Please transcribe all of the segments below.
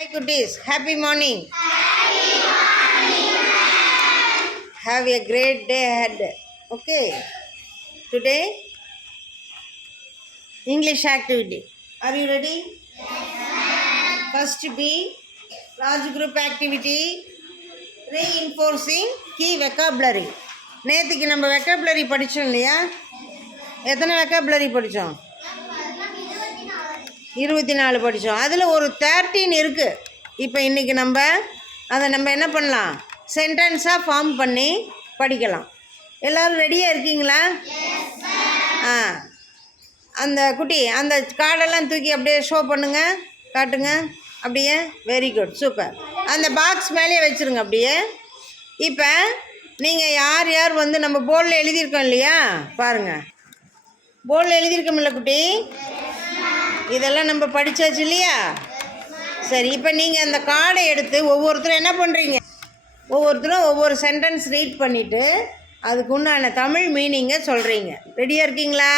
Hi cuties, happy morning. Have a great day ahead. Okay. Today, English activity. Are you ready? First B, large group activity, reinforcing key vocabulary. நேற்றுக்கு நம்ம vocabulary படித்தோம் இல்லையா? எத்தனை vocabulary படித்தோம்? 24 படித்தோம். அதில் ஒரு 13 இருக்குது. இப்போ இன்றைக்கி அதை நம்ம என்ன பண்ணலாம், சென்டென்ஸாக ஃபார்ம் பண்ணி படிக்கலாம். எல்லோரும் ரெடியாக இருக்கீங்களா? அந்த குட்டி அந்த கார்டெல்லாம் தூக்கி அப்படியே ஷோ பண்ணுங்கள், காட்டுங்க. அப்படியே வெரி குட், சூப்பர். அந்த பாக்ஸ் மேலேயே வச்சுருங்க அப்படியே. இப்போ நீங்கள் யார் யார் நம்ம போர்டில் எழுதியிருக்கோம் இல்லையா, பாருங்கள். போர்டில் எழுதியிருக்கோம்ல குட்டி, இதெல்லாம் நம்ம படித்தாச்சு இல்லையா? சரி, இப்போ நீங்கள் அந்த கார்டை எடுத்து ஒவ்வொருத்தரும் என்ன பண்ணுறீங்க, ஒவ்வொருத்தரும் ஒவ்வொரு சென்டென்ஸ் ரீட் பண்ணிவிட்டு அதுக்கு உண்டான தமிழ் மீனிங்கை சொல்கிறீங்க. ரெடியாக இருக்கீங்களா?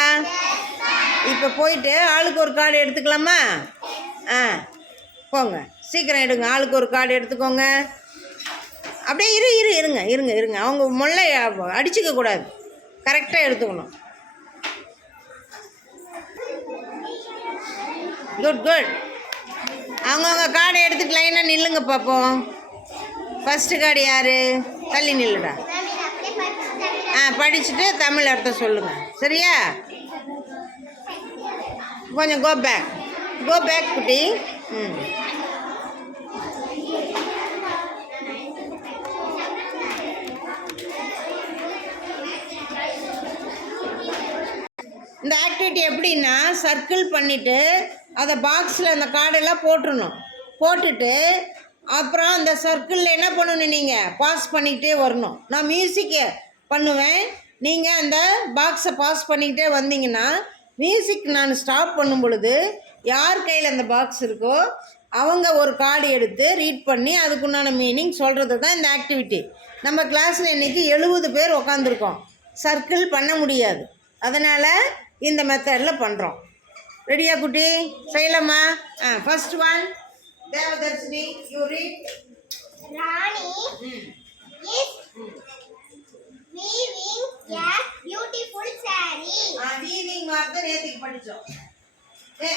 இப்போ போயிட்டு ஆளுக்கு ஒரு கார்டு எடுத்துக்கலாமா? போங்க, சீக்கிரம் எடுங்க. ஆளுக்கு ஒரு கார்டு எடுத்துக்கோங்க. அப்படியே இருங்க. அவங்க முல்லை அடிச்சுக்க கூடாது, கரெக்டாக எடுத்துக்கணும். குட். அவங்கவுங்க கார்டை எடுத்துட்டு லைனாக நில்லுங்க பார்ப்போம். ஃபஸ்ட்டு கார்டு யார்? தள்ளி நில்லுடா. படிச்சுட்டு தமிழ் அர்த்தம் சொல்லுங்கள், சரியா? கொஞ்சம் கோ பேக் குட்டி. இந்த ஆக்டிவிட்டி எப்படின்னா, சர்க்கிள் பண்ணிவிட்டு அதை பாக்ஸில் அந்த கார்டெல்லாம் போட்டுட்டு அப்புறம் அந்த சர்க்கிளில் என்ன பண்ணணும், நீங்கள் பாஸ் பண்ணிக்கிட்டே வரணும். நான் மியூசிக்கை பண்ணுவேன், நீங்கள் அந்த பாக்ஸை பாஸ் பண்ணிக்கிட்டே வந்தீங்கன்னா மியூசிக் நான் ஸ்டாப் பண்ணும் பொழுது யார் கையில் அந்த பாக்ஸ் இருக்கோ அவங்க ஒரு கார்டு எடுத்து ரீட் பண்ணி அதுக்குண்டான மீனிங் சொல்கிறது தான் இந்த ஆக்டிவிட்டி. நம்ம கிளாஸில் இன்றைக்கி 70 பேர் உக்காந்துருக்கோம். சர்க்கிள் பண்ண முடியாது, அதனால் இந்த மெத்தடில் பண்ணுறோம். ரெடியா குட்டி? செய்யலாமா? First one, Devadarshini, you read. Rani is weaving a beautiful saree. Weaving வார்த்தை நேத்துக்கு படிச்சோம்.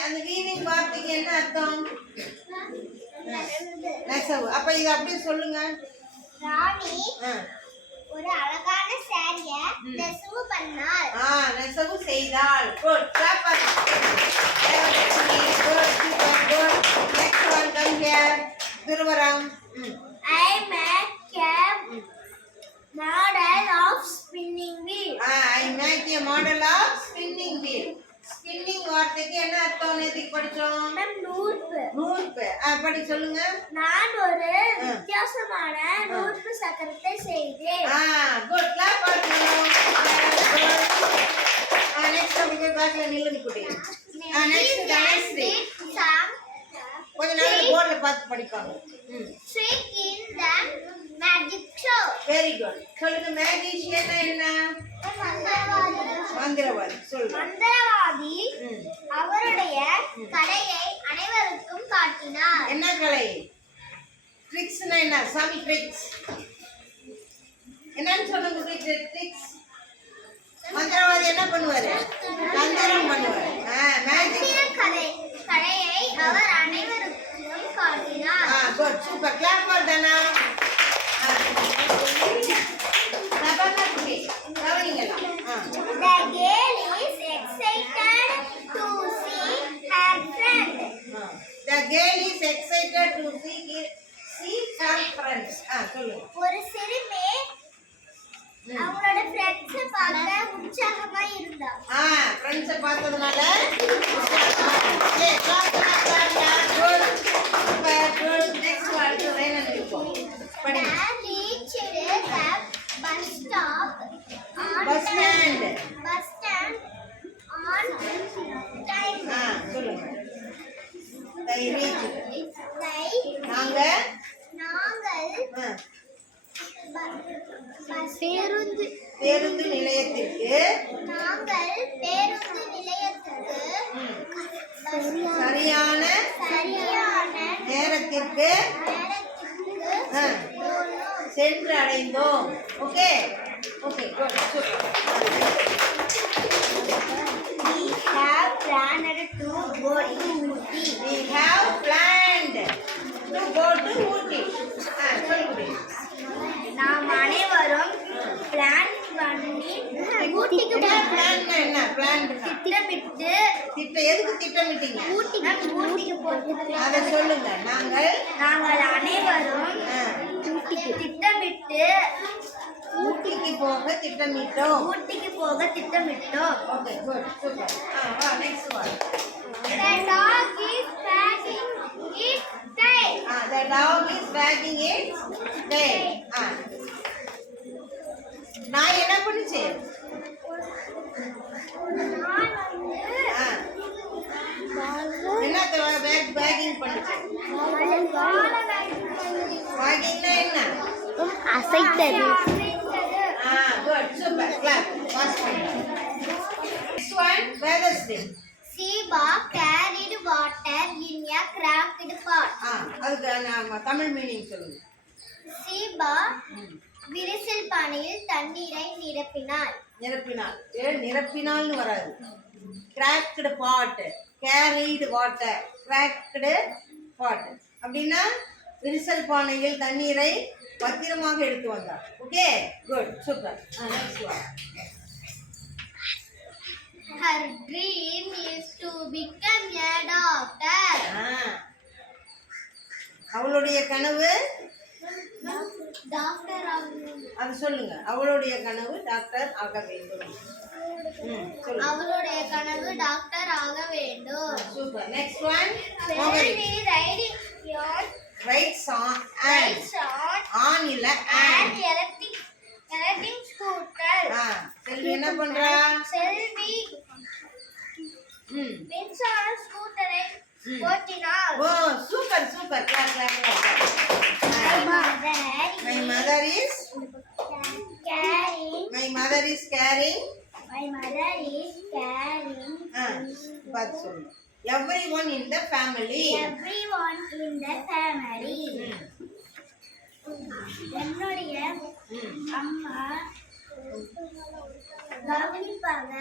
அந்த வீவிங் வார்த்தைக்கு என்ன அர்த்தம்? நெசவு. அப்ப இது அப்படியே சொல்லுங்க. ராணி ஒரு அழகான சாரியை நெசவு பண்ணாள். நெசவு செய்தாள். குட், கிளாப் பண்ணுங்க. Good, super, good. Next one, come here. துருவரம். I make a model of spinning wheel. I make a model of spinning wheel. Spinning வார்த்தைக்கு என்ன அர்த்தம் நேத்துக்கு படிச்சோம்? நூற்பு. படி சொல்லுங்க. நான் ஒரு வித்தியாசமான நூற்பு சக்கரத்தை செய்தேன். குட், கிளாப் பண்ணுங்க. நெக்ஸ்ட் அப்படியே பேக்ல நில்லுங்க குட்டி. நெக்ஸ்ட் தனஸ்ரீ. கொஞ்ச நேரம் போர்ட்ல பார்த்து படிப்பாங்க. Trick in the magic show. Very good. சொல்லுங்க, மேஜிஷியன் என்ன? மந்திரவாதி. சொல்லுங்க. மந்திரவாதி அவருடைய கலையை அனைவருக்கும் காட்டினார். என்ன கலை? ட்ரிக்ஸ்னா என்ன? சாமி ட்ரிக்ஸ் என்னன்னு சொல்லுங்க. ட்ரிக்ஸ். மந்திரவாதி என்ன பண்ணுவாரு? மந்திரம் பண்ணுவாரு. மேஜிக் கலையை அவர் அனைவருக்கும் காட்டினார். Good, super. Clap for Dhana. The girl is excited to see her friend. The girl is excited to see her friends. சொல்லுங்க. ஒரு சிறுமி அவங்களோட ஃப்ரெண்ட்ஸை பார்க்க உற்சாகமா இருந்தா. ஃப்ரெண்ட்ஸை பார்த்ததுனால நெக்ஸ்ட் வாழ்க்கை வேணும் இருக்கும். படிங்க. Bus stop on bus stand on time. சொல்லுங்க. They reached. நாங்கள் பேருந்து நிலையத்திற்கு சரியான நேர நேரத்திற்கு சென்று அடைந்தோம். Okay okay good super. We have planned to go to Ooty. We have planned to go to Ooty. சொல்லுங்க. நாம் அனைவரும் பிளான் பண்ணி ஊட்டிக்கு பிளான் என்ன? பிளான் திட்டமிட்டு எதுக்கு திட்டமிட்டீங்க? ஊட்டிக்கு போகிறோம். அதை சொல்லுங்க. நாங்கள் அனைவரும் திட்டமிட்டு ஊட்டிக்கு போக திட்டமிட்டோம். Okay good super. வா next one. The dog is wagging its tail. The dog is wagging its tail. நான் என்ன பண்ணுச்சு? என்ன wagging பண்ணுச்சு? waggingனா என்ன? அசைத்தது. Good super clap. Pass பண்ணுங்க. Next one weather thing. Sheba carried water in a cracked pot. அதுக்கு நாம தமிழ் மீனிங் சொல்லுங்க. Sheba விரிசல் பானையில் தண்ணீரை நிரப்பினாள். நிரப்பினால்னு வராது. cracked pot, carried water, cracked pot அப்படின்னா விரிசல் பானையில் தண்ணீரை பத்திரமாக எடுத்து வந்தார். Okay good super. Next one. Her dream is to become a doctor. அவளுடைய கனவு டாக்டர் அது சொல்லுங்க. அவளுடைய கனவு டாக்டர் ஆக வேண்டும். அவளுடைய கனவு டாக்டர் ஆக வேண்டும். Super. Next one. Selvi riding on இல்ல an electric scooter. செல்வி என்ன பண்றா? செல்வி மின்சார ஸ்கூட்டரை ஓட்டினாள். Oh super super. Clap clap clap. My mother is carrying. பார்த்து சொல்லுங்க. Everyone in the family. என்னுடைய அம்மா கவனிப்பாங்க.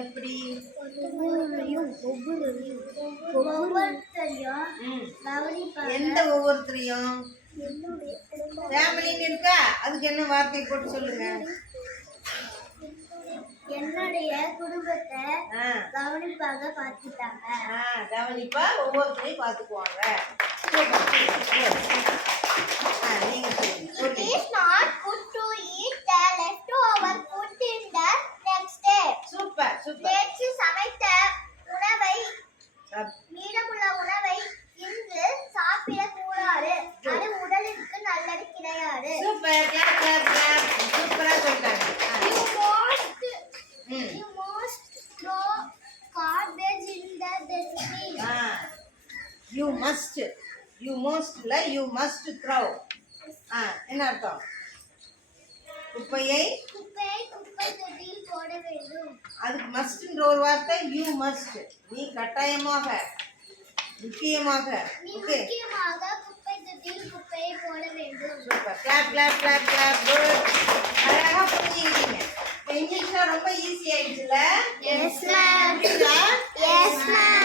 எப்படி? ஒவ்வொருத்தரையும் கவனிப்பாங்க. எந்த ஒவ்வொருத்தரையும்? ஃபேமிலின்னு இருக்கா? அதுக்கு என்ன வார்த்தை போட்டு சொல்லுங்க. என்னுடைய குடும்பத்தை கவனிப்பாக பார்த்துட்டாங்க. கவனிப்பா ஒவ்வொருத்தரையும் பார்த்துக்குவாங்க. நீங்க சொல்லுங்க. It is not good to eat the leftover food in the next day. Super super. நேற்று சமைத்த உணவை மீதமுள்ள உணவை இன்று சாப்பிடக்கூடாது. அது உடலுக்கு நல்லது கிடையாது. சூப்பர். Clap clap clap. சூப்பரா சொல்றாங்க. You must throw garbage in the dustbin. you must throw. என்ன அர்த்தம்? குப்பையை குப்பை தொட்டியில் போட வேண்டும். அதுக்கு மஸ்ட்ன்ற ஒரு வார்த்தை you must. நீ கட்டாயமாக முக்கியமாக. ஓகே முக்கியமாக குப்பை தொட்டியில் குப்பையை போட வேண்டும். Super. Clap clap clap clap. Good. அழகா புரிஞ்சுக்கிட்டீங்க. இங்கிலீஷ்ல ரொம்ப ஈஸி ஆயிடுச்சுல? Yes ma'am. Yes ma'am.